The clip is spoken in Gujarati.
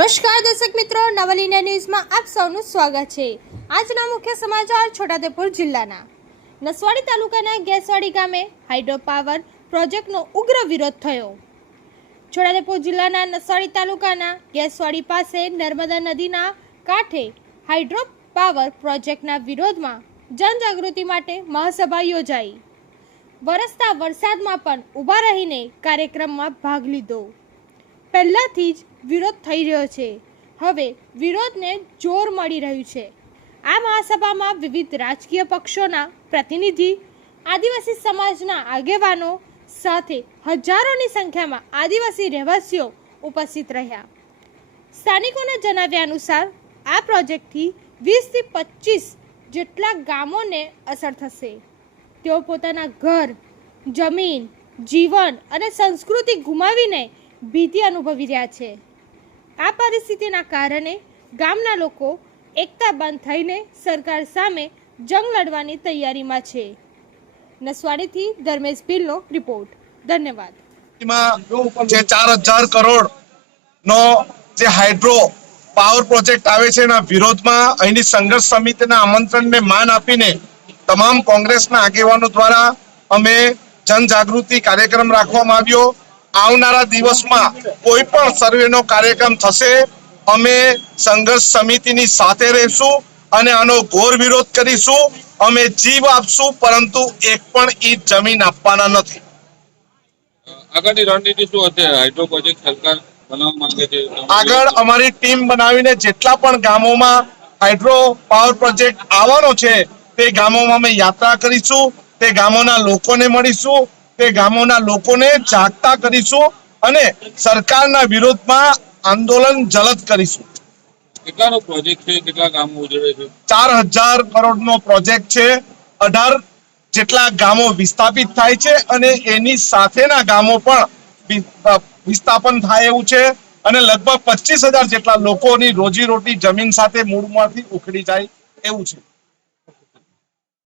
નમસ્કાર દર્શક મિત્રો નવલિના ન્યૂઝમાં આપ સૌનું સ્વાગત છે. આજના મુખ્ય સમાચાર છોટાદેપુર જિલ્લાના. નસવાડી તાલુકાના ગેસવાડી ગામે હાઇડ્રો પાવર પ્રોજેક્ટનો ઉગ્ર વિરોધ થયો. છોટાદેપુર જિલ્લાના નસવાડી તાલુકાના ગેસવાડી પાસે નર્મદા નદીના કાંઠે હાઇડ્રો પાવર પ્રોજેક્ટના વિરોધમાં જનજાગૃતિ માટે મહાસભા યોજાઈ. વરસતા વરસાદમાં પણ ઊભા રહીને કાર્યક્રમમાં ભાગ લીધો. પહેલાથી જ વિરોધ થઈ રહ્યો છે. હવે વિરોધને જોર મળી રહ્યું છે. આ મહાસભામાં વિવિધ રાજકીય પક્ષોના પ્રતિનિધિ, આદિવાસી સમાજના આગેવાનો સાથે હજારોની સંખ્યામાં આદિવાસી રહેવાસીઓ ઉપસ્થિત રહ્યા. સ્થાનિકોના જણાવ્યા અનુસાર, આ પ્રોજેક્ટથી વીસથી પચીસ જેટલા ગામોને અસર થશે. તેઓ પોતાના ઘર, જમીન, જીવન અને સંસ્કૃતિ ગુમાવીને ભીતિ અનુભવી રહ્યા છે. આ પરિસ્થિતિના કારણે ગામના લોકો એકતા બંધ થઈને સરકાર સામે જંગ લડવાની તૈયારીમાં છે. નસવાડીથી ધર્મેશ ભીલનો રિપોર્ટ. ધન્યવાદ. જે ચાર હજાર કરોડ નો જે હાઇડ્રો પાવર પ્રોજેક્ટ આવે છે એના વિરોધમાં અહીંની સંઘર્ષ સમિતિના આમંત્રણને માન આપીને તમામ કોંગ્રેસના આગેવાનો દ્વારા અમે જનજાગૃતિ કાર્યક્રમ રાખવામાં આવ્યો. આવનારા દિવસમાં કોઈ પણ સર્વેનો કાર્યક્રમ થશે અમે સંઘર્ષ સમિતિની સાથે રહીશું અને આનો ઘોર વિરોધ કરીશું. અમે જીવ આપશું પરંતુ એક પણ ઈંચ જમીન આપવાના નથી. આગળની રણનીતિ શું હશે? હાઇડ્રો પ્રોજેક્ટ સરકાર બનાવવા માંગે છે. આગળ અમારી ટીમ બનાવીને જેટલા પણ ગામોમાં હાઇડ્રો પાવર પ્રોજેક્ટ આવવાનો છે તે ગામોમાં અમે યાત્રા કરીશું તે ગામોના લોકોને મળીશું તે ગામોના લોકોને જાગતા કરીશું અને સરકારના વિરોધમાં આંદોલન જલદ કરીશું. કેટલાનો પ્રોજેક્ટ છે? કેટલા ગામો ઉજવે છે? ચાર હજાર કરોડનો પ્રોજેક્ટ છે. અઢાર જેટલા ગામો વિસ્થાપિત થાય છે અને એની સાથેના ગામો પણ વિસ્થાપન થાય એવું છે અને લગભગ પચીસ હજાર જેટલા લોકોની રોજીરોટી જમીન સાથે મૂળમાંથી ઉખડી જાય એવું છે.